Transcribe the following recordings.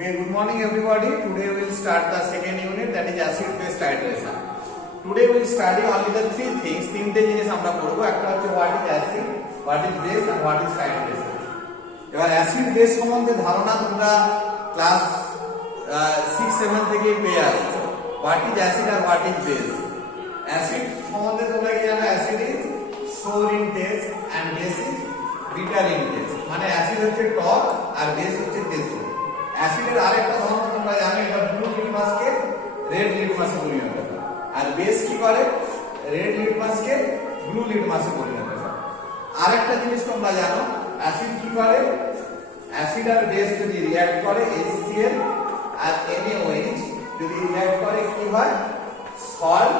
Okay, good morning everybody. Today we will start the second unit, that is acid base titration. Today we will study only the three things. তিনটে জিনিস আমরা পড়ব। একটা হচ্ছে what is acid, what is base and what is titration. এবার acid base সম্বন্ধে ধারণা তোমরা ক্লাস 6 7 থেকে পেয়ে আসছো। What is acid আর what is base? অ্যাসিড সম্বন্ধে তোমরা কি জানো? Acid is sour in taste and base is bitter in taste. মানে অ্যাসিড হচ্ছে টক আর বেস হচ্ছে তেতো। অ্যাসিডের আরেকটা ধর্ম তোমরা জানো, এটা ব্লু লিটমাসকে রেড লিটমাসে পরিণত করে, আর বেস কি করে? রেড লিটমাসকে ব্লু লিটমাসে পরিণত করে। আরেকটা জিনিস তোমরা জানো, অ্যাসিড কি করে? অ্যাসিড আর বেস যদি রিঅ্যাক্ট করে HCl আর NaOH যদি রিঅ্যাক্ট করে কি হয়? সল্ট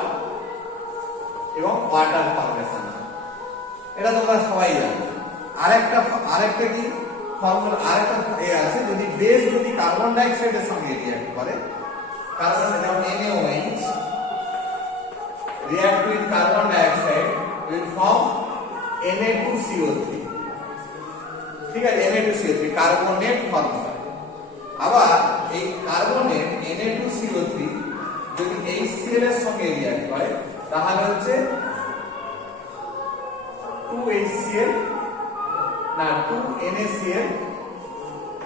এবং ওয়াটার ফর্মেশন হয়। এটা তোমরা সবাই জানো। আরেকটা কি ফর্মুলা, আরেকটা আছে, যদি বেস যদি কার্বন ডাই অক্সাইডের সঙ্গে রিঅ্যাক্ট করে, কার্বন যেমন NaOH react with carbon dioxide will form Na2CO3, ঠিক আছে? Na2CO3 কার্বনেট ফর্ম করে। আবার এই কার্বনেট Na2CO3 যদি HCl এর সঙ্গে রিঅ্যাক্ট করে তাহলে হচ্ছে 2HCl না 2NaCl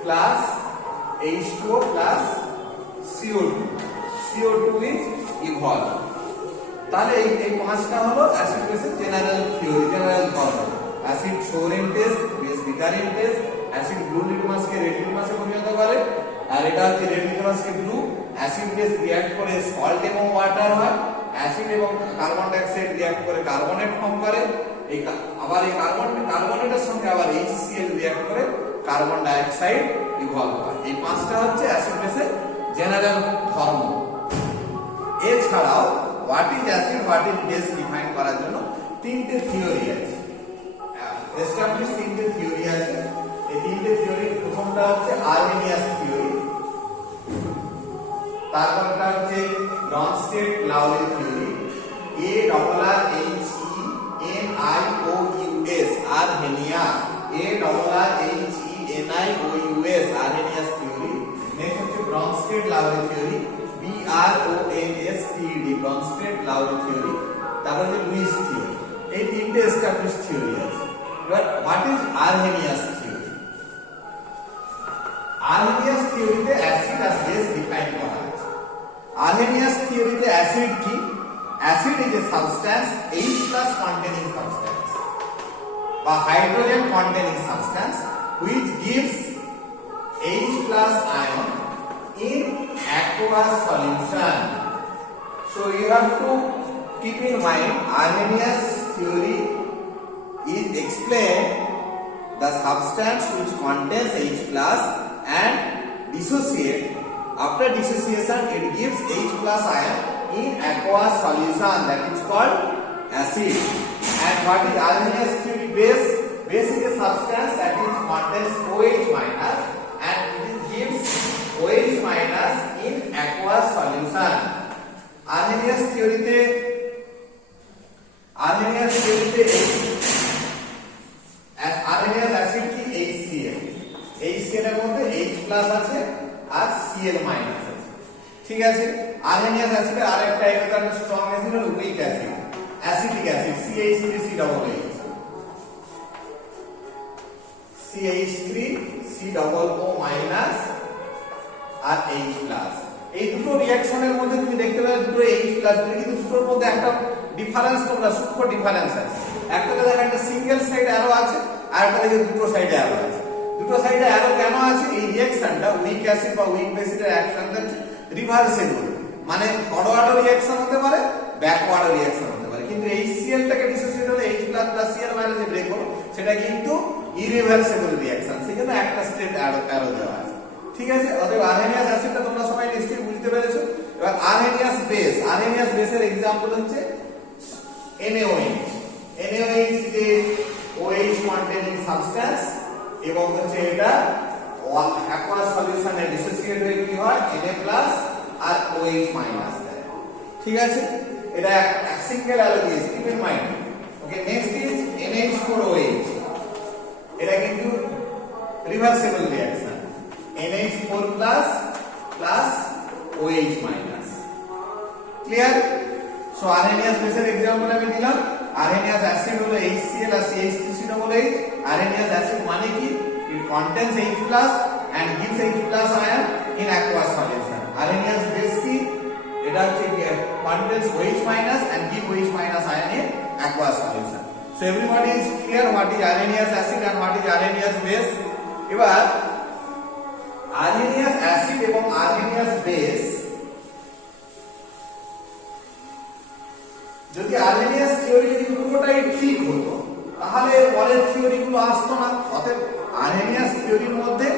plus H2O plus CO2 is evolved। তাহলে এই পাঁচটা হলো অ্যাসিড বেসের জেনারেল থিওরি, জেনারেল ধর্ম। Acid sour in taste, base bitter in taste, acid blue লিটমাসকে রেড লিটমাসে পরিণত করে, আর এটা হচ্ছে রেড লিটমাসকে ব্লু। অ্যাসিড বেস রিঅ্যাক্ট করে সল্ট এবং ওয়াটার হয়, অ্যাসিড এবং কার্বন ডাই অক্সাইড রিঅ্যাক্ট করে কার্বনেট ফর্ম করে, আবার এই কার্বনেটের সঙ্গে আবার HCl রিঅ্যাক্ট করে কার্বন ডাই অক্সাইড ইভলভ হয়। এই পাঁচটা হচ্ছে অ্যাসিড বেসের জেনারেল ধর্ম। এছাড়াও what is acid, what is base define করার জন্য তিনটে থিওরি আছে, এস্টাবলিশ তিনটে থিওরি আছে। এই তিনটে থিওরি, প্রথমটা হচ্ছে আর্হেনিয়াস থিওরি, তারপরটা হচ্ছে Bronsted Lowry theory, ARRHENIOUS Arrhenius, ARRHENIOUS Arrhenius theory. Next হচ্ছে Bronsted Lowry theory, BRONSTED Bronsted Lowry theory. তারপর হচ্ছে লুইস থিওরি। এই তিনটে এস্টাবলিশ থিওরি আছে। এবার what is Arrhenius theory? Arrhenius থিওরিতে অ্যাসিড আর বেস ডিফাইন করা আছে। আর্হেনিয়াস থিওরিতে অ্যাসিড কি? Acid is a substance H+ containing substance বা hydrogen containing substance which gives H+ ion in aqueous solution. So you have to keep in mind, Arrhenius theory is explain the substance which contains H+ and dissociate. After dissociation, it gives H+ ion in aqueous solution, that is called acid. And what is Arrhenius theory base? Base is a substance that is contains OH- and it gives OH- in aqueous solution. Arrhenius theory te Arrhenius acid কি? HCl। HCl এর মধ্যে H+ আছে আর Cl- আছে, ঠিক আছে? Arrhenius অ্যাসিডের আরেকটা এটা স্ট্রং অ্যাসিড হলো week acid, acetic acid CH3COO, CH3COO- আর H+। এই দুটো রিঅ্যাকশনের মধ্যে তুমি দেখতে পাবে দুটো H+, কিন্তু দুটোর মধ্যে একটা ডিফারেন্স, তোমরা সূক্ষ্ম ডিফারেন্স আছে। একটাতে দেখো একটা সিঙ্গেল সাইড অ্যারো আছে, আর একটা দেখো দুটো সাইডে অ্যারো আছে। দুটো সাইডে অ্যারো কেন আছে? এই রিঅ্যাকশনটা উইক অ্যাসিড বা উইক বেসিসের অ্যাকশনটা রিভার্সেবল, মানে ফরওয়ার্ড রিঅ্যাকশন হতে পারে, ব্যাকওয়ার্ড রিঅ্যাকশন হতে পারে। কিন্তু HCl টাকে ডিসোসিয়েট হলে H+ Cl- যে ব্রেক হলো সেটা কিন্তু ইরিভার্সেবল রিঅ্যাকশন, সেজন্য একটা স্টেপ অ্যারো দেওয়া আছে, ঠিক আছে? অতএব আর্হেনিয়াস অ্যাসিডটা তোমরা সবাই নিশ্চয়ই বুঝতে পেরেছো। এবার আর্হেনিয়াস বেসের এক্সাম্পল হচ্ছে NaOH। NaOH যে OH containing সাবস্ট্যান্স, এবং হচ্ছে এটা aqueous সলিউশনে ডিসোসিয়েট হয়ে কি হয়? Na+ আর OH- দেয়, ঠিক আছে? এটা এক সিঙ্গেল অ্যারো দিয়েছে, keep in mind. Okay, next is NH4OH। এটা কিন্তু reversible reaction. NH4 plus plus OH minus. Clear? So arrhenius base এর एग्जांपल আমি দিলাম। arrhenius acid হলো HCl আর CH3 double H। arrhenius acid মানে কি? It contains H plus and gives H plus ion in aqueous solution. arrhenius base কি? এটা হচ্ছে contains OH minus and give OH minus ion in aqueous solution. So everybody is clear what is arrhenius acid and what is arrhenius base? এবার arrhenius acid এবং arrhenius base যদি Arrhenius theory যদি পুরোটাই ঠিক হতো তাহলে পরের থিওরি গুলো আসতো না। অতএব আর্হেনিয়াস থিওরির মধ্যে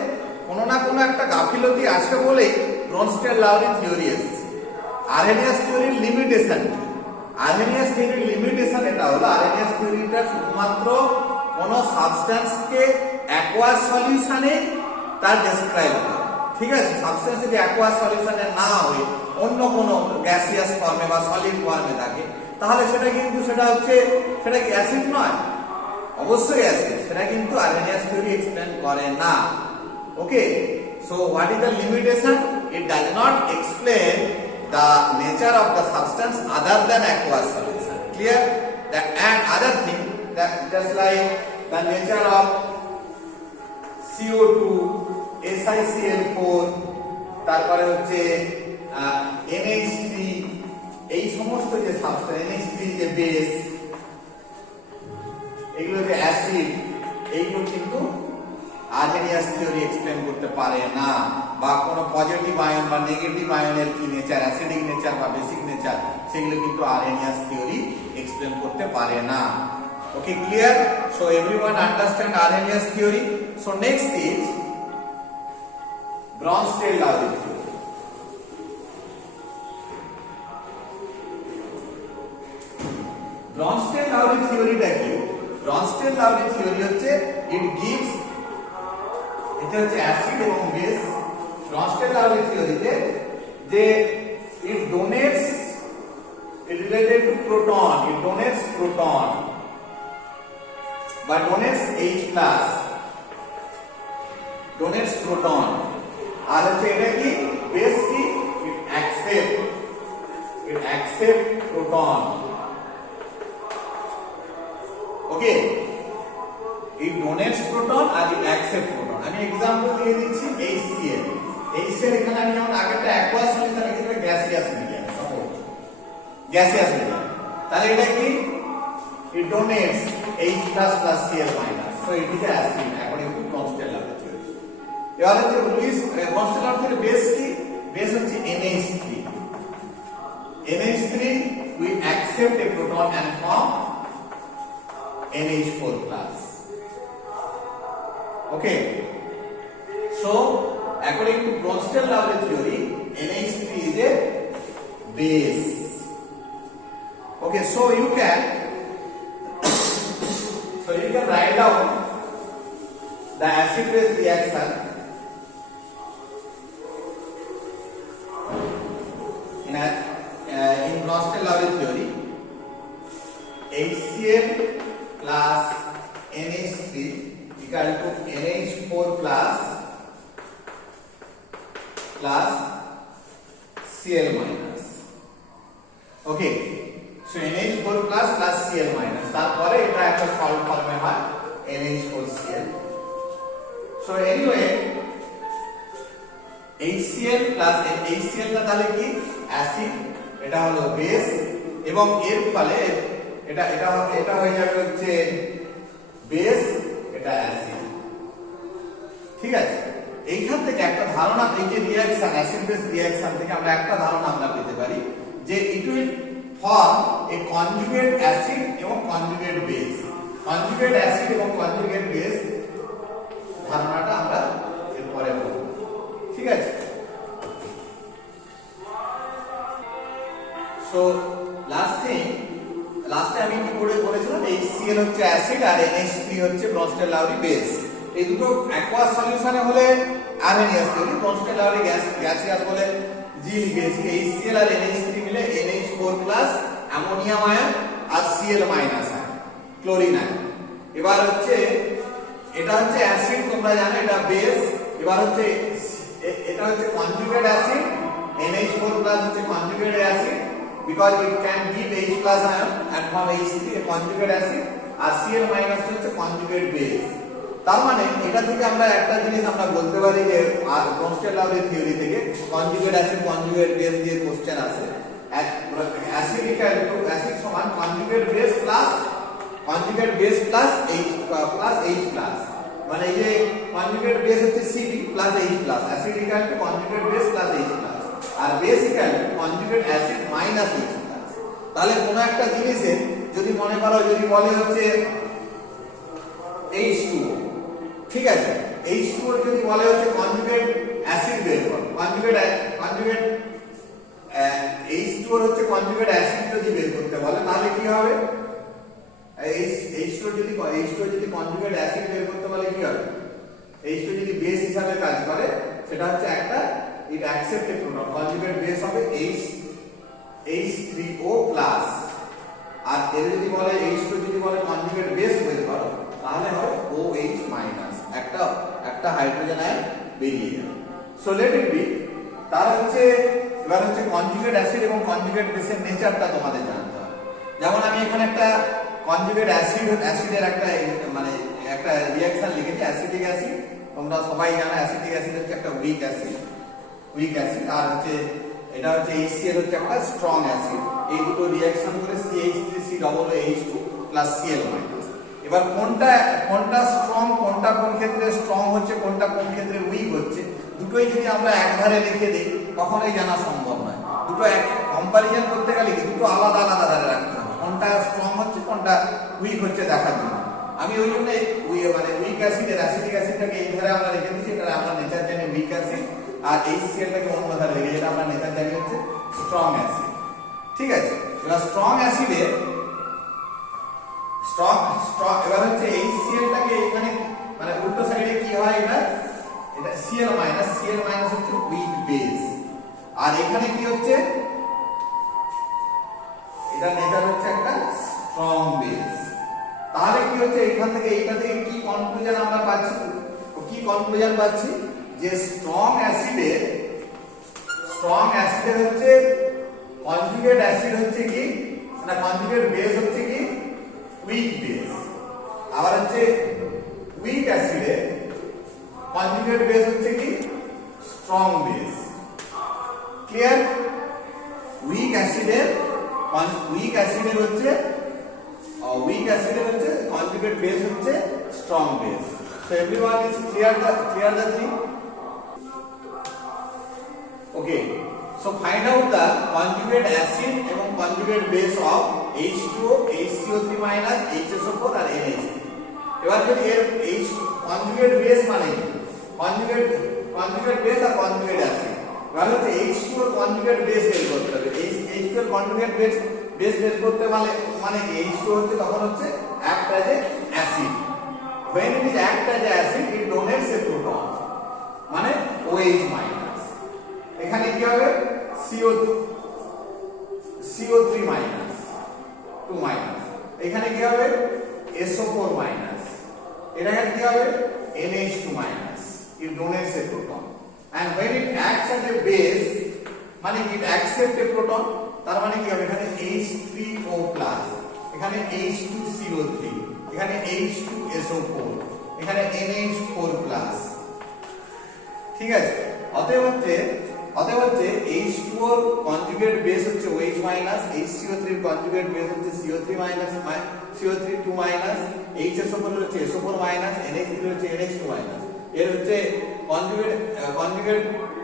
কোনো না কোনো একটা গাফিলতি আছে বলেই ব্রনস্টেড-লাউরি থিওরি এসেছে। আর্হেনিয়াস থিওরির লিমিটেশন কি? আর্হেনিয়াস থিওরির লিমিটেশন এটা হলো আর্হেনিয়াস থিওরিটা শুধুমাত্র কোন সাবস্টেন্সকে অ্যাকোয়াস সলিউশনে তার ডেসক্রাইব করে। ঠিক আছে, সাবস্টেন্স যদি অ্যাকোয়াস সলিউশনে না হয় অন্য কোনো গ্যাসিয়াস ফর্মে বা সলিড ফর্মে থাকে তাহলে সেটা কি অ্যাসিড নয়? অবশ্যই অ্যাসিড। সেটা কিন্তু আর্হেনিয়াস থিওরি এক্সপ্লেন করে না। Okay, so what is the limitation? It does not explain the nature of the substance other than aqueous solution. Clear? That and other thing that just like the nature of CO2, SiCl4, তারপরে হচ্ছে NH3, এই সমস্ত যে substance, NH3 যে base, এগুলো যে acid, এইগুলো কিন্তু আর্হেনিয়াস থিওরি এক্সপ্লেন করতে পারে না। বা কোনো পজিটিভ আয়ন বা নেগেটিভ আয়নের কি নেচার, অ্যাসিডিক নেচার বা বেসিক নেচার, সেগুলো কিন্তু আর্হেনিয়াস থিওরি এক্সপ্লেন করতে পারে না। Okay, clear? So everyone understand Arrhenius theory. So next is Bronsted Lowry theory. Bronsted Lowry থিওরিটা কি? ব্রনস্টেড-লাউরি থিওরি হচ্ছে ইট গিভস, এটা হচ্ছে অ্যাসিড এবং বেস। ব্রনস্টেড-লাউরি থিওরিতে যে it donates, it related to proton, it donates proton but donates H plus, donates proton। আর হচ্ছে এটা কি বেস কি? it accept proton। Okay, it donates proton আর it accept proton। আমি एग्जांपल দিয়ে দিচ্ছি HCl। HCl এখানে আমি যেমন আগেরটা অ্যাকোয়াস সলিউশন এখানে গ্যাসিয়াস মিডিয়াম, গ্যাসিয়াস মিডিয়াম। তাহলে এটা কি? it donates H plus plus Cl minus, so it is acid according to Bronsted-Lowry theory। এবার হচ্ছে লুইস Bronsted-Lowry theory বেস কি? বেস হচ্ছে NH3। NH3 we accept a proton and form NH4 plus। Okay, so according to Bronsted-Lowry theory NH3 is a base। Okay, so you can write down the acid base reaction in Bronsted-Lowry theory। HCl plus NH3 equal to NH4 plus Cl minus। Okay, so NH4 plus Cl minus, তারপরে এটা একটা salt ফর্মে হয় NH4Cl। so anyway HCl plus HCl টা তাহলে কি? Acid, এটা হলো বেস, এবং এর ফলে এটা হয়ে যাবে হচ্ছে বেস, এটা অ্যাসিড। ঠিক আছে, এইখান থেকে একটা ধারণা, এই যে রিঅ্যাকশন অ্যাসিড বেস রিঅ্যাকশন থেকে আমরা একটা ধারণা আমরা পেতে পারি যে it will form A conjugate acid এবং কনজুগেট বেস। কনজুগেট অ্যাসিড এবং কনজুগেট বেস ধারণাটা আমরা এরপরে বলবো। ঠিক আছে, সো লাস্টে আমি কি বলেছিলাম HCl হচ্ছে অ্যাসিড আর NH3 হচ্ছে Bronsted-Lowry বেস। এই দুটো অ্যাকোয়াস সলিউশনে হলে আর্হেনিয়াস থিওরি, Bronsted-Lowry গ্যাসিয়াস বলে জি লিখেছি। HCl আর NH3 মিলে NH4 প্লাস অ্যামোনিয়াম আয়ন আর Cl minus ion, chlorine ion. এবার হচ্ছে এটা হচ্ছে অ্যাসিড, তোমরা জানো এটা বেস। এবার হচ্ছে হচ্ছে কনজুগেট অ্যাসিড, NH4 plus হচ্ছে conjugate acid because it can give H plus ion and form H3 a conjugate acid, আর Cl minus হচ্ছে কনজুগেট বেস। তার মানে এটা থেকে আমরা একটা জিনিস আমরা বলতে পারি যে ব্রনস্টেড-লাউরি থিওরি থেকে কনজুগেট অ্যাসিড কনজুগেট বেস দিয়ে কোশ্চেন আছে। অ্যাসিড ইকুয়াল টু অ্যাসিড সমান conjugate base plus H plus, মানে এই যে কনজুগেট বেস হচ্ছে Cl plus H plus, acid equal to conjugate base plus H plus, আর base equal to conjugate acid minus H plus. তাহলে কোন একটা জিনিসের যদি মনে করো যদি বলে হচ্ছে H2O, ঠিক আছে, H2O যদি বলে হচ্ছে কনজুগেট অ্যাসিড বের করো, কনজুগেট H2O হচ্ছে কনজুগেট অ্যাসিড যদি বের করতে বলে তাহলে কি হবে? H2O যদি কনজুগেট অ্যাসিড বের করতে বলে কি হবে? H2O যদি বেস হিসাবে কাজ করে সেটা হচ্ছে একটা it accept a proton, conjugate base হবে H3O প্লাস, আর এর যদি বলে H2O যদি বলে কনজুগেট বেস বের করো তাহলে হবে OH মাইনাস, একটা হাইড্রোজেন আয়ন বেরিয়ে যাবে। So let it be. তার হচ্ছে এবার হচ্ছে কনজুগেট অ্যাসিড এবং কনজুগেট বেসের নেচারটা তোমাদের জানতে হবে। যেমন আমি এখানে একটা কনজুগেট অ্যাসিডের মানে একটা রিঅ্যাকশন লিখেছি, অ্যাসিটিক অ্যাসিড। তোমরা সবাই জানো অ্যাসিটিক অ্যাসিড হচ্ছে একটা উইক অ্যাসিড, আর হচ্ছে এটা হচ্ছে HCl হচ্ছে একটা স্ট্রং অ্যাসিড। এই দুটো রিঅ্যাকশন করে CH3COOH2 প্লাস Cl মাইনাস। এবার কোনটা স্ট্রং, কোনটা কোন ক্ষেত্রে স্ট্রং হচ্ছে, কোনটা কোন ক্ষেত্রে উইক হচ্ছে, দুটোই যদি আমরা একধারে লিখে দিই কখনোই জানা সম্ভব নয়। দুটো এক কম্পারিজন করতে গেলে দুটো আলাদা ধারে রাখতে হবে, কোনটা স্ট্রং হচ্ছে কোনটা উইক হচ্ছে দেখার জন্য। আমি ওই জন্য মানে উইক অ্যাসিডের অ্যাসিটিক অ্যাসিডটাকে এই ধারে আমরা রেখে দিচ্ছি, এটা আমরা নেচার জানি উইক অ্যাসিড, আর HCl-টাকে অন্য ধারে রেখে যেটা আমরা নেচার জানি হচ্ছে স্ট্রং অ্যাসিড। ঠিক আছে, এবার স্ট্রং অ্যাসিডে এবার হচ্ছে HCl-টাকে এখানে মানে উল্টো সাইডে কি হয়, এটা Cl মাইনাস হচ্ছে উইক বেস, আর এখানে কি হচ্ছে এটা নেচার হচ্ছে একটা স্ট্রং বেস। তাহলে কি হচ্ছে এখান থেকে এইটা থেকে কি কনক্লুশন আমরা পাচ্ছি, যে স্ট্রং অ্যাসিডের হচ্ছে কনজুগেট অ্যাসিড হচ্ছে কি না কনজুগেট বেস হচ্ছে কি উইক বেস, আবার হচ্ছে উইক অ্যাসিডের কনজুগেট বেস হচ্ছে কি স্ট্রং বেস। ক্লিয়ার? উইক অ্যাসিডের হচ্ছে conjugate base হচ্ছে strong base. So everyone is clear the thing? Okay. So find out the conjugate acid এবং conjugate base of H2O, HCO3 minus, HSO4 R NH3. এবার যদি এর conjugate base মানে conjugate base আর conjugate acid, এবার হচ্ছে H2O conjugate base বের করতে হবে। H2O conjugate base বের করতে মানে H2O হচ্ছে তখন হচ্ছে act as a acid. When it is act as a acid, it donates a proton, মানে OH minus. এখানে কি হবে CO3 minus 2 minus, এখানে কি হবে SO4 minus, এখানে কি হবে NH2 minus. It donates a proton, and when it acts as a base মানে it accepts a proton, তার মানে কি হবে এখানে H3O+, এখানে H2CO3, এখানে H2SO4, এখানে NH4+। ঠিক আছে, অতএব হচ্ছে H2O এর কনজুগেট বেস হচ্ছে OH মাইনাস, HCO3 এর কনজুগেট বেস হচ্ছে CO3 minus, CO3 2 minus, HSO4 হচ্ছে SO4 মাইনাস, NH3 হচ্ছে NH2 মাইনাস। এর হচ্ছে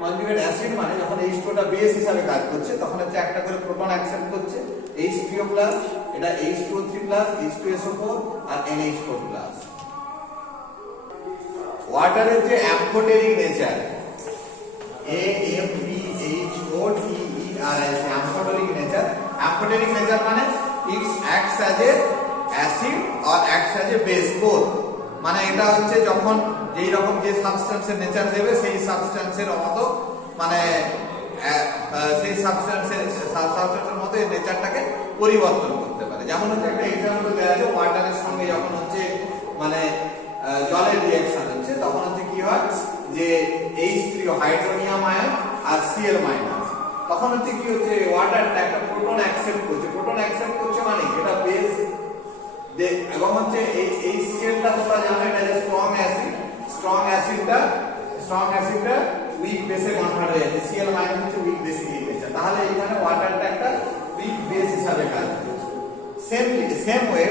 কনজুগেট অ্যাসিড মানে যখন H2 টা বেস হিসাবে কাজ করছে তখন হচ্ছে একটা করে প্রোটন অ্যাকসেপ্ট করছে, H3O+, এটা H2O3+, H2SO4 আর NH4+। ওয়াটারের যে অ্যাম্ফোটেরিক নেচার অ্যাম্ফোটেরিক নেচার মানে it acts as a acid or acts as a base both, মানে এটা হচ্ছে যখন যেই রকম যে সাবস্টেন্সের নেচার দেবে সেই সাবস্টেন্সের মতো মানে সেই সাবস্টেন্সের মতো এই নেচারটাকে পরিবর্তন করতে পারে। যেমন হচ্ছে একটা एग्जांपल দেয়া আছে, ওয়াটারের সঙ্গে যখন হচ্ছে মানে জলের রিঅ্যাকশন হচ্ছে তখন হচ্ছে কি হয় যে H3 হাইড্রোনিয়াম আয়ন আর Cl মাইনাস, তখন হচ্ছে কি হচ্ছে ওয়াটারটা একটা প্রোটন অ্যাকসেপ্ট করছে। প্রোটন অ্যাকসেপ্ট করছে মানে এটা বেস এবং হচ্ছে এই HCl টা তোমরা জানো এটা যে স্ট্রং অ্যাসিড, স্ট্রং অ্যাসিডটা উইক বেসে কনভার্ট হয়ে যাচ্ছে। Cl মাইনাস হচ্ছে উইক বেসে গিয়ে গেছে, তাহলে এখানে ওয়াটারটা একটা উইক বেস হিসাবে কাজ করছে। সেম ওয়ে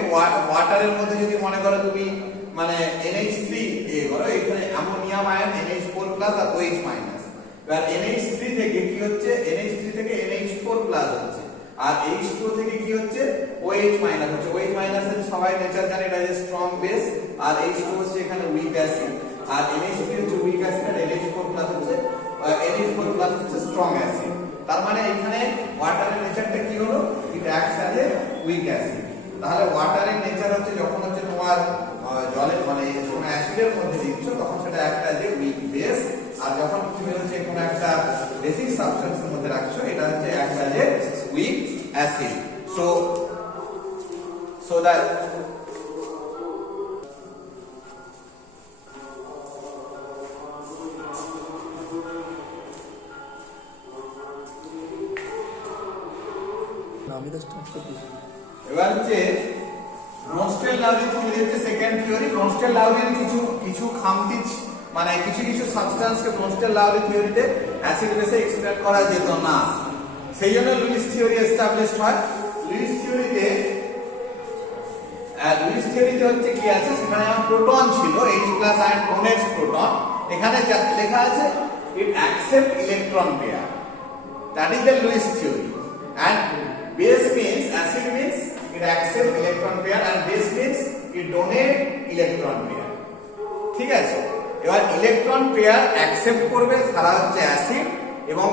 ওয়াটারের মধ্যে যদি মনে করো তুমি মানে NH3 করো, এখানে অ্যামোনিয়াম আয়ন NH4+ আর OH মাইনাস, এবার NH3 থেকে কি হচ্ছে NH3 থেকে NH4+ হচ্ছে, আর H2 থেকে কি হচ্ছে OH মাইনাস হচ্ছে। OH মাইনাস এর সবাই নেচার জানে এটা যে স্ট্রং বেস, আর H2 হচ্ছে এখানে উইক অ্যাসিড, আর NH3 হচ্ছে উইক অ্যাসিড, আর NH4+ হচ্ছে স্ট্রং অ্যাসিড। তার মানে এখানে ওয়াটারের নেচারটা কি হলো, ইট acts as a week acid. তাহলে ওয়াটারের নেচার হচ্ছে যখন হচ্ছে তোমার জলের মানে কোনো অ্যাসিডের মধ্যে দিচ্ছ তখন সেটা একটা যে উইক বেস, আর যখন তুমি হচ্ছে কোনো একটা বেসিক সাবস্টেন্সের মধ্যে রাখছো এটা হচ্ছে একটা যে উইক অ্যাসিড। সো দ্যাট এবার হচ্ছে ব্রনস্টেল-লাউরি থিওরি হচ্ছে সেকেন্ড থিওরি। ব্রনস্টেল-লাউরির কিছু খামতি মানে কিছু সাবস্টেন্সকে ব্রনস্টেল-লাউরি থিওরিতে অ্যাসিড বেসে এক্সপ্লেন করা যেত না, সেই জন্য লুইস থিওরি এস্টাবলিশড হয়। লুইস থিওরিতে হচ্ছে কি আছে, সেখানে যেমন প্রোটন ছিল H+ আয়ন ডোনেটস প্রোটন, এখানে লেখা আছে it accept electron pair, that is the Lewis theory. and base means acid means it accept electron pair and base means it donate electron pair, ঠিক আছে। এবার ইলেকট্রন পেয়ার অ্যাকসেপ্ট করবে তারা হচ্ছে acid, এবং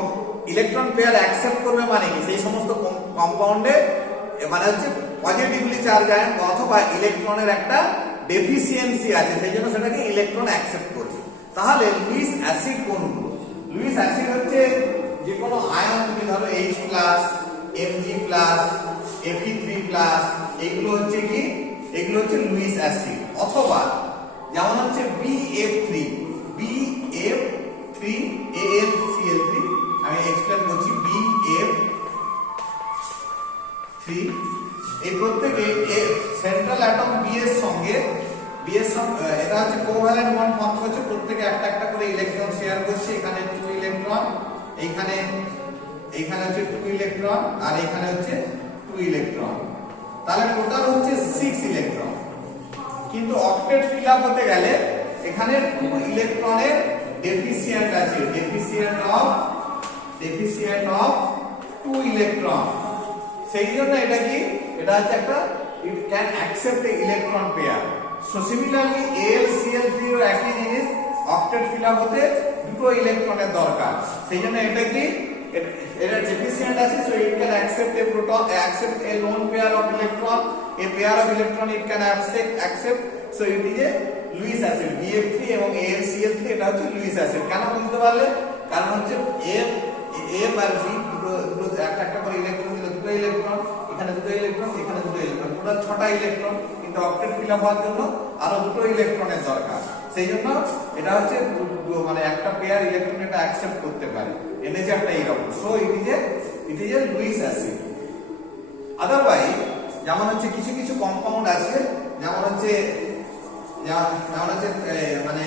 ইলেকট্রন পেয়ার অ্যাকসেপ্ট করবে মানে কি সেই সমস্ত কম্পাউন্ডে মানে হচ্ছে পজিটিভলি চার্জ আয়ন অথবা ইলেকট্রনের একটা ডেফিসিয়েন্সি আছে, সেই জন্য সেটাকে ইলেকট্রন অ্যাকসেপ্ট করবে। তাহলে লুইস অ্যাসিড কোনগুলো? লুইস অ্যাসিড হচ্ছে যে কোনো আয়ন, তুমি ধরো H+, Mg+, Fe3+, এগুলো হচ্ছে কি, এগুলো হচ্ছে লুইস অ্যাসিড। অথবা যেমন হচ্ছে BF3 AlCl3, আমি এক্সপ্লেন করছি BF3, এই প্রত্যেকে সেন্ট্রাল অ্যাটম B এর সঙ্গে এটা হচ্ছে কোভ্যালেন্ট বন্ড ফর্ম করছে, প্রত্যেকে একটা একটা করে ইলেকট্রন শেয়ার করছে। এখানে 2 ইলেকট্রন, এইখানে হচ্ছে 2 ইলেকট্রন, আর এখানে হচ্ছে 2 ইলেকট্রন, তাহলে টোটাল হচ্ছে 6 ইলেকট্রন। কিন্তু অক্টেট ফিল আপ হতে গেলে এখানে 2 ইলেকট্রনের ডেফিসিয়েন্ট আছে, ডেফিসিয়েন্ট অফ 2 ইলেকট্রন, সেই জন্য এটা কি, এটা হচ্ছে একটা it can accept A electron pair. So similarly AlCl3 এর একই জিনিস, অক্টেট ফিল আপ হতে 2 ইলেকট্রনের দরকার, সেই জন্য এটা কি এটা deficient আছে, so it can accept a proton, accept a lone pair of electron, a pair of electron it can accept, so it is a Lewis acid। BF3 এবং AlCl3 এটা হচ্ছে Lewis acid। কেন বুঝতে পারলে? কারণ হচ্ছে M আর B দুটো একটা করে ইলেকট্রন দিলে 2 ইলেকট্রন, এখানে 2 ইলেকট্রন, এখানে 2 ইলেকট্রন, টোটাল 6টা ইলেকট্রন, কিন্তু অক্টেট ফিল আপ হওয়ার জন্য আরো 2 ইলেকট্রনের দরকার, সেই জন্য এটা হচ্ছে মানে একটা পেয়ার ইলেকট্রন এটা অ্যাকসেপ্ট করতে পারে। নেচারটা এইরকম। So it is a Luis acid. Otherwise যেমন হচ্ছে কিছু কম্পাউন্ড আছে, যেমন হচ্ছে মানে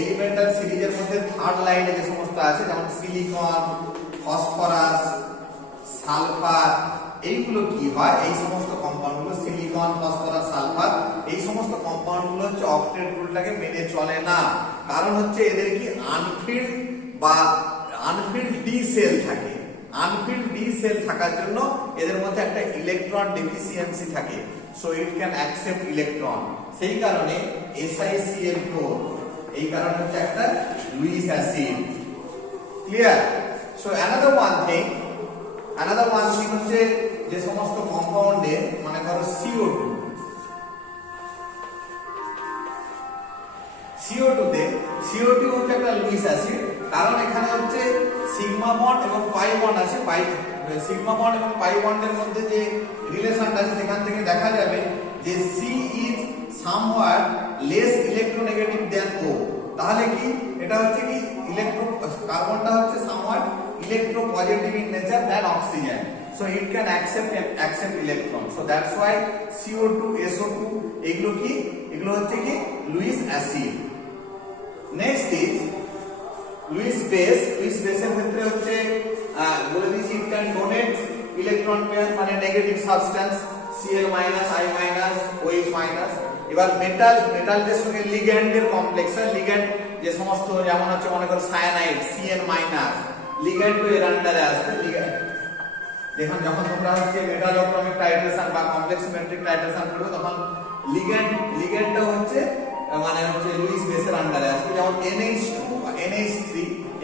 এলিমেন্টাল সিরিজের মধ্যে থার্ড লাইনে যে সমস্ত আছে, যেমন সিলিকন, ফসফরাস, সালফার, এইগুলো কি হয়, এই সমস্ত কম্পাউন্ডগুলো সিলিকন, ফসফরাস, সালফার, এই সমস্ত কম্পাউন্ডগুলো হচ্ছে অক্টেট রুলটাকে মেনে চলে না। কারণ হচ্ছে এদের কি আনফিল্ড ডি সেল থাকে। আনফিল্ড ডি সেল থাকার জন্য এদের মধ্যে একটা ইলেকট্রন ডেফিসিয়েন্সি থাকে, so it can accept electron, সেই কারণে SiCl4, এই কারণে হচ্ছে একটা Luis acid. Clear? So another one thing হচ্ছে যে সমস্ত কম্পাউন্ডে মনে করো CO2 হচ্ছে একটা লুইস অ্যাসিড, কারণ এখানে হচ্ছে সিগমা বন্ড এবং পাই বন্ড আছে। সিগমা বন্ড এবং পাই বন্ডের মধ্যে যে রিলেশনটা আছে সেখান থেকে দেখা যাবে যে C is somewhat less electronegative than O, তাহলে কি এটা হচ্ছে কি কার্বনটা হচ্ছে somewhat electropositive in nature than oxygen, so it can accept electron, so that's why CO2 SO2 এগুলো কি, এগুলো হচ্ছে কি Lewis acid. Next is Lewis base. Lewis বেসের ক্ষেত্রে হচ্ছে বলে দিয়েছি it can donate electron pair, মানে negative substance Cl minus I minus OH minus. এবার মেটালদের সঙ্গে লিগ্যান্ডের কমপ্লেক্স হয়, লিগ্যান্ড যে সমস্ত যেমন হচ্ছে মনে করো সায়ানাইড Cn মাইনাস, লিগ্যান্ড তো এর আন্ডারে আসবে। লিগ্যান্ড যখন তোমরা হচ্ছে মেটালোক্রমিক টাইট্রেশন বা কমপ্লেক্স সিমেট্রিক টাইট্রেশন করবে তখন লিগ্যান্ডটা হচ্ছে মানে হচ্ছে লুইস বেসের আন্ডারে আসবে, যেমন NH2 NH3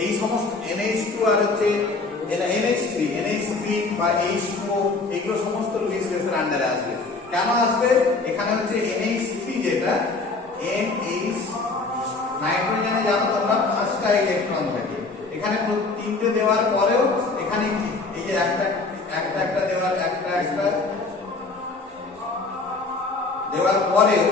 এই সমস্ত NH2 আর হচ্ছে NH3 বা H2O এগুলো সমস্ত লুইস বেসের আন্ডারে আসবে। কেন আসবে? এখানে হচ্ছে NH3 যেটা NH নাইট্রোজেনে জানো তোমরা 5টা ইলেকট্রন থাকে, এখানে 3টে দেওয়ার পরেও এখানে এই যে একটা দেওয়ার পরেও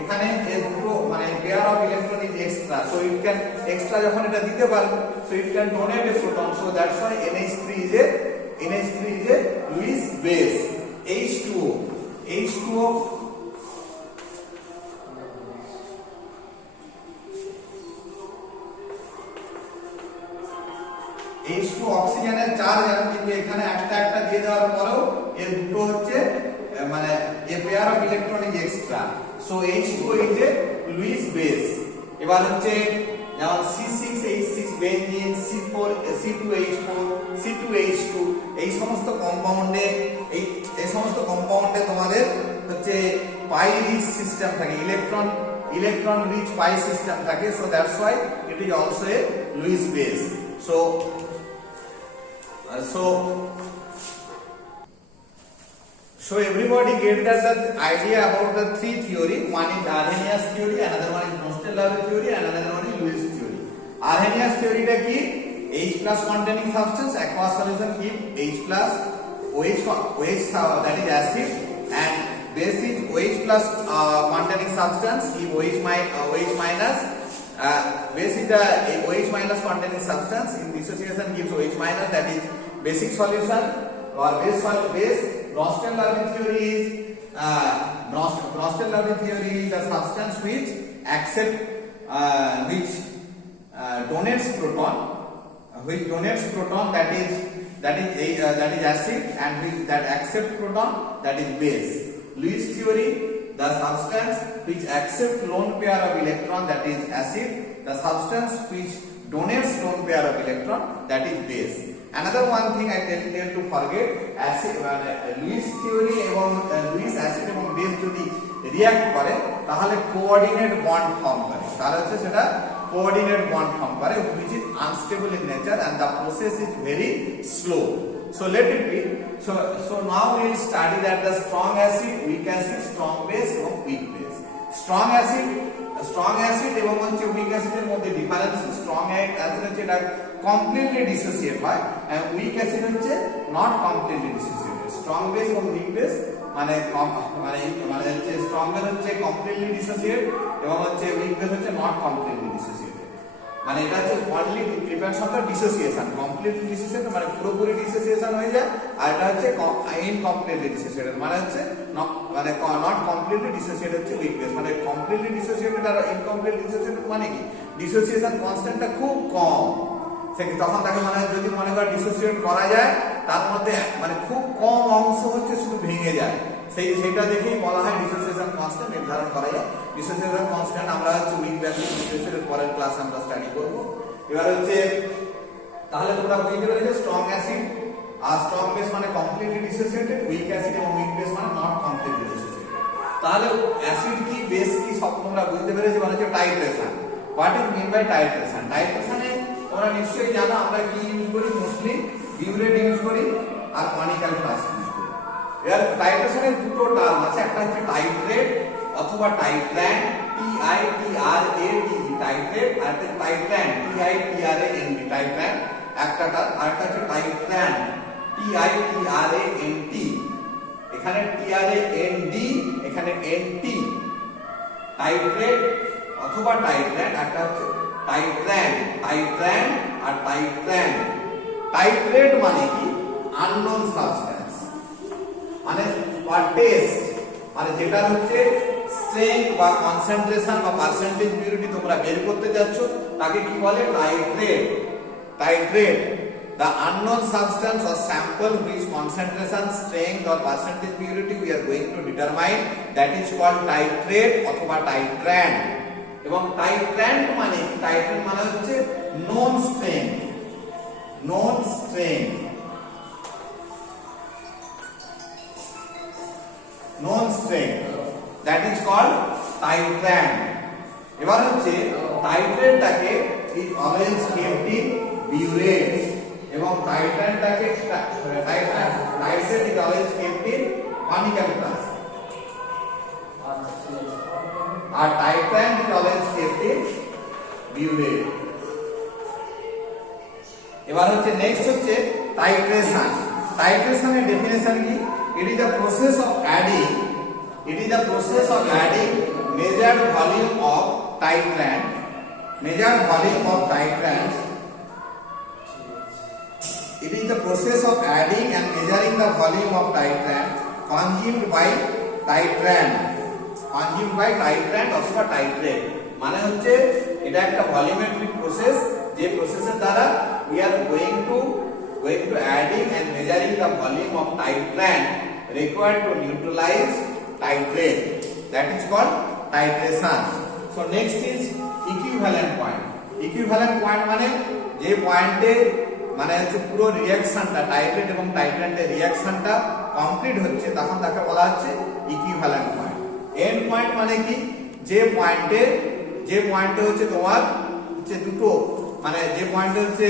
এখানে এর দুটো মানে pair of electron is extra, so it can extra যখন এটা দিতে পারবে so it can donate A proton, so that's why NH3 is a Lewis base। H2O অক্সিজেনের চার্জ আছে, কিন্তু এখানে একটা দিয়ে দেওয়ার পরেও এর দুটো হচ্ছে মানে a pair of electron is extra, so H2O is a Luis base. এবার হচ্ছে যেমন C6H6 বেনজিন, C2H4 C2H2 এই সমস্ত কম্পাউন্ডে তোমাদের হচ্ছে পাই রিচ সিস্টেম থাকে, ইলেকট্রন রিচ পাই সিস্টেম থাকে, so that's why it is also a Luis base. So everybody get that the idea about the three theory. One is Arrhenius theory, another one is Nostell-Lowry theory, and another one is Lewis theory. Arrhenius theory টা কি? H plus containing substance aqueous solution keep H plus OH that is acid, and base is OH plus containing substance keep OH minus. Base is the OH minus containing substance in dissociation gives OH minus, that is basic solution or base. Nostell-Lowry theory is the substance which donates proton, that is acid, and that accept proton, that is base. Lewis theory, the substance which accept lone pair of electron, that is acid, the substance which donates lone pair of electron, that is base. Another one thing I tell to forget, acid Lewis theory এবং Lewis acid এবং base যদি react করে তাহলে coordinate bond form করে, তাহলে হচ্ছে সেটা coordinate bond form করে, which is unstable in nature and the process is very slow. So let it be. So now we will study that the strong acid, weak acid, strong base এবং weak base. Strong acid এবং হচ্ছে weak acid এর মধ্যে difference, strong acid হচ্ছে এটা completely dissociate হয়, and weak acid হচ্ছে not completely dissociated. Strong base এবং weak base মানে হচ্ছে স্ট্রং বেস হচ্ছে কমপ্লিটলি ডিসোসিয়েট এবং হচ্ছে weak base হচ্ছে নট কমপ্লিটলি ডিসোসিয়েটেড, মানে এটা হচ্ছে only depends on the dissociation. Completely dissociate মানে পুরোপুরি ডিসোসিয়েশন হয়ে যায়, আর এটা হচ্ছে ইনকমপ্লিটলি ডিসোসিয়েটেড মানে হচ্ছে নট কমপ্লিটলি ডিসোসিয়েট হচ্ছে উইক বেস। মানে কমপ্লিটলি ডিসোসিয়েটেড আর ইনকমপ্লিট ডিসোসিয়েটেড মানে কি ডিসোসিয়েশন কনস্ট্যান্টটা খুব কম, তখন তাকে মানে যদি মনে কর ডিসোসিয়েট করা যায় তার মধ্যে মানে খুব কম অংশ হচ্ছে শুধু ভেঙে যায়, সেইটা দেখেই বলা হয় ডিসোসিয়েশন কনস্ট্যান্ট নির্ধারণ করা যায়। ডিসোসিয়েশন কনস্ট্যান্ট আমরা হচ্ছে উইক বেসের পরের ক্লাসে আমরা স্টাডি করব। এবার হচ্ছে তাহলে তোমরা বুঝতে পেরেছো স্ট্রং অ্যাসিড আর স্ট্রং বেস মানে কমপ্লিটলি ডিসোসিয়েটেড, উইক অ্যাসিড এবং উইক বেস মানে নট কমপ্লিটলি ডিসোসিয়েটেড। তাহলে অ্যাসিড কি বেস কি সব তোমরা বুঝতে পেরেছো, মানে হচ্ছে titration. What is mean by titration? টাইট্রেশনে তোমরা নিশ্চয়ই জানো আমরা কি ইউজ করি, মোস্টলি বিউরেট ইউজ করি আর কনিক্যাল ফ্লাস্ক ইউজ করি। এর টাইট্রেশনের দুটো টার্ম আছে, একটা হচ্ছে টাইট্রেট অথবা টাইট্র্যান্ড, TITRATE টাইট্রেট, আর একটা টাইট্র্যান্ড TITRAND টাইট্র্যান্ড একটা টার্ম, আর একটা হচ্ছে টাইট্র্যান্ড TITRANT, এখানে TRAND এখানে NT, টাইট্রেট অথবা টাইট্র্যান্ড, একটা হচ্ছে টাইট্রান্ড, টাইট্রান্ড আর টাইট্রান্ড। টাইট্রেট মানে কি? আননোন সাবস্টেন্স, মানে টেস্ট, মানে যেটা হচ্ছে স্ট্রেংথ বা কনসেন্ট্রেশন বা পার্সেন্টেজ পিউরিটি তোমরা বের করতে যাচ্ছ তাকে কি বলে? টাইট্রেট। টাইট্রেট, the unknown substance or sample which concentration, strength or percentage purity we are going to determine, that is called titrate অথবা titrant। এবং titrant মানে কি? titrant মানে হচ্ছে known strength, known strength, known strength, that is called titrant। এবার হচ্ছে টাইট্রেটটাকে is always kept in burette এবং টাইট্রান্ডটাকে টাইট্রেট is always kept in conical glass R টাইট্রান্ড is always kept in burette। এবার হচ্ছে নেক্সট হচ্ছে টাইট্রেশন। টাইট্রেশনের ডেফিনেশন কি? It is the process of adding, it is the process of adding measured volume of titrant, measured volume of titrant, it is the process of adding and measuring the volume of titrant consumed by titrant, consumed by titrant অথবা titrate। মানে হচ্ছে এটা একটা volumetric process, যে প্রসেসের দ্বারা we are going to adding and measuring the volume of titrant required to neutralize titrate, that is called titration। So next is equivalent point। equivalent point মানে যে পয়েন্টে মানে হচ্ছে পুরো রিঅ্যাকশনটা টাইট্রেট এবং টাইট্রান্টের রিঅ্যাকশনটা কমপ্লিট হচ্ছে তখন তাকে বলা হচ্ছে ইকুইভ্যালেন্ট পয়েন্ট। এন্ড পয়েন্ট মানে কি? যে পয়েন্টে হচ্ছে তোমার হচ্ছে দুটো, মানে যে পয়েন্টে হচ্ছে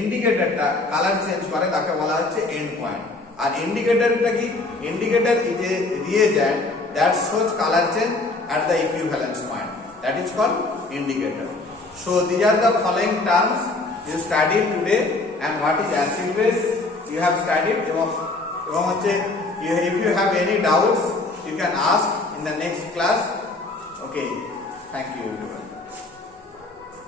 ইন্ডিকেটরটা কালার চেঞ্জ করে তাকে বলা হচ্ছে এন্ড পয়েন্ট। আর ইন্ডিকেটরটা কি? Indicator is a reagent that shows colour change at the equivalence point, that is called indicator। So these are the following terms you studied today, and what is acid base you have studied। এবং হচ্ছে if you have any doubts you can ask in the next class। Okay, thank you everyone।